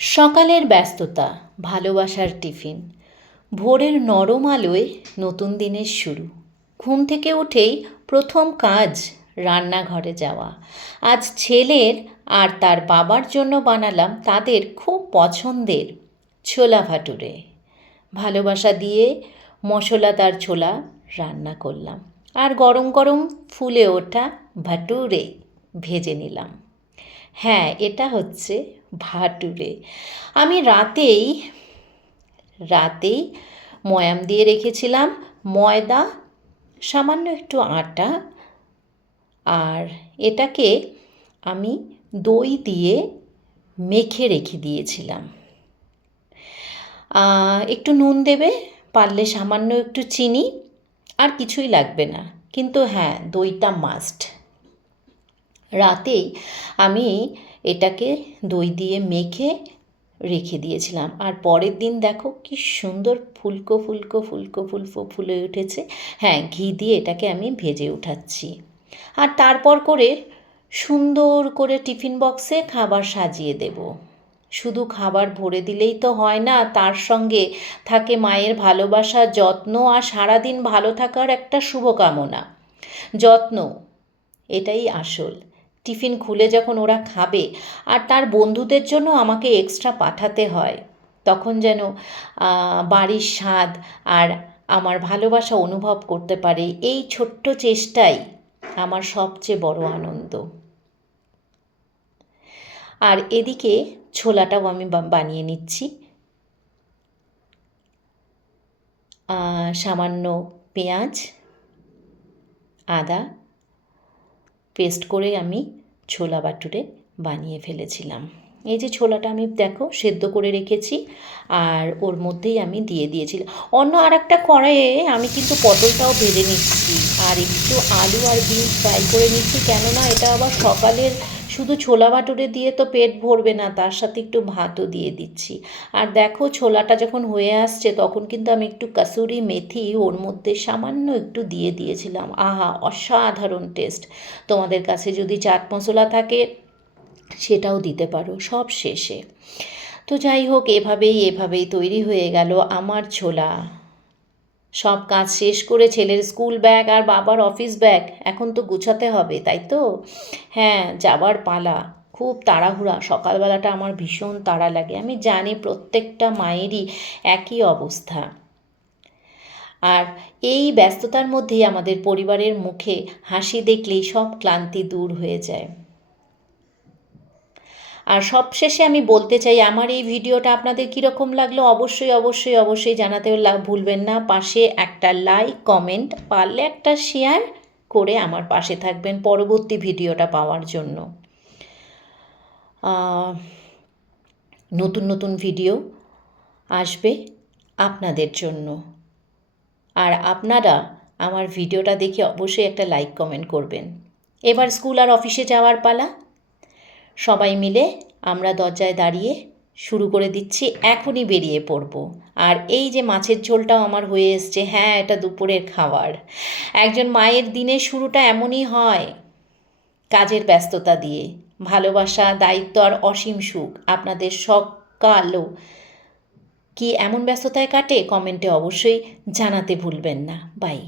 সকালের ব্যস্ততা, ভালোবাসার টিফিন, ভোরের নরম আলোয় নতুন দিনের শুরু। ঘুম থেকে উঠেই প্রথম কাজ রান্নাঘরে যাওয়া। আজ ছেলের আর তার বাবার জন্য বানালাম তাদের খুব পছন্দের ছোলা ভাটুরে। ভালোবাসা দিয়ে মশলাদার ছোলা রান্না করলাম আর গরম গরম ফুলে ওঠা ভাটুরে ভেজে নিলাম। হ্যাঁ, এটা হচ্ছে ভাটুরে। আমি রাতেই ময়াম দিয়ে রেখেছিলাম, ময়দা, সামান্য একটু আটা, আর এটাকে আমি দই দিয়ে মেখে রেখে দিয়েছিলাম। একটু নুন দেবে, পারলে সামান্য একটু চিনি, আর কিছুই লাগবে না, কিন্তু হ্যাঁ, দইটা মাস্ট। রাতেই আমি এটাকে দই দিয়ে মেখে রেখে দিয়েছিলাম, আর পরের দিন দেখো কি সুন্দর ফুলকো ফুলকো ফুলকো ফুলকো ফুলে উঠেছে। হ্যাঁ, ঘি দিয়ে এটাকে আমি ভেজে উঠাচ্ছি, আর তারপর করে সুন্দর করে টিফিন বক্সে খাবার সাজিয়ে দেব। শুধু খাবার ভরে দিলেই তো হয় না, তার সঙ্গে থাকে মায়ের ভালোবাসা, যত্ন, আর সারাদিন ভালো থাকার একটা শুভকামনা। যত্ন, এটাই আসল। টিফিন খুলে যখন ওরা খাবে আর তার বন্ধুদের জন্য আমাকে এক্সট্রা পাঠাতে হয়, তখন যেন বাড়ির স্বাদ আর আমার ভালোবাসা অনুভব করতে পারে, এই ছোট্ট চেষ্টাই আমার সবচেয়ে বড় আনন্দ। আর এদিকে ছোলাটাও আমি বানিয়ে নিচ্ছি। সামান্য পেঁয়াজ, আদা পেস্ট করে আমি ছোলা বাটুরে বানিয়ে ফেলেছিলাম। এই যে ছোলাটা আমি দেখো সেদ্ধ করে রেখেছি, আর ওর মধ্যেই আমি দিয়ে দিয়েছিলাম। অন্য আর একটা কড়াইয়ে আমি কিন্তু পটলটাও ভেজে নিচ্ছি, আর একটু আলু আর বিন ফ্রাই করে নিচ্ছি, কেননা এটা আবার সকালের শুধু ছোলা বাটুরে দিয়ে তো পেট ভরবে না, তার সাথে একটু ভাতও দিয়ে দিচ্ছি। আর দেখো ছোলাটা যখন হয়ে আসছে তখন কিন্তু আমি একটু কাসুরি মেথি ওর মধ্যে সামান্য একটু দিয়ে দিয়েছিলাম। আহা, অসাধারণ টেস্ট! তোমাদের কাছে যদি চাট মশলা থাকে সেটাও দিতে পারো সব শেষে। তো যাই হোক, এভাবেই তৈরি হয়ে গেল আমার ছোলা। সব কাজ শেষ করে ছেলের স্কুল ব্যাগ আর বাবার অফিস ব্যাগ এখন তো গুছাতে হবে, তাই তো? হ্যাঁ, যাবার পালা। খুব তাড়াহুড়া, সকালবেলাটা আমার ভীষণ তাড়া লাগে। আমি জানি প্রত্যেকটা মায়েরই একই অবস্থা। আর এই ব্যস্ততার মধ্যেই আমাদের পরিবারের মুখে হাসি দেখলেই সব ক্লান্তি দূর হয়ে যায়। আর সবশেষে আমি বলতে চাই, আমার এই ভিডিওটা আপনাদের কীরকম লাগলো অবশ্যই জানাতে ভুলবেন না। পাশে একটা লাইক, কমেন্ট, পারলে একটা শেয়ার করে আমার পাশে থাকবেন পরবর্তী ভিডিওটা পাওয়ার জন্য। নতুন নতুন ভিডিও আসবে আপনাদের জন্য, আর আপনারা আমার ভিডিওটা দেখে অবশ্যই একটা লাইক কমেন্ট করবেন। এবার স্কুল আর অফিসে যাওয়ার পালা। সবাই মিলে আমরা দরজায় দাঁড়িয়ে শুরু করে দিচ্ছি, এখনই বেরিয়ে পড়ব। আর এই যে মাছের ঝোলটাও আমার হয়ে এসছে। হ্যাঁ, এটা দুপুরের খাবার। একজন মায়ের দিনের শুরুটা এমনই হয়, কাজের ব্যস্ততা দিয়ে। ভালোবাসা, দায়িত্ব আর অসীম সুখ। আপনাদের সকালও কি এমন ব্যস্ততায় কাটে? কমেন্টে অবশ্যই জানাতে ভুলবেন না। বাই।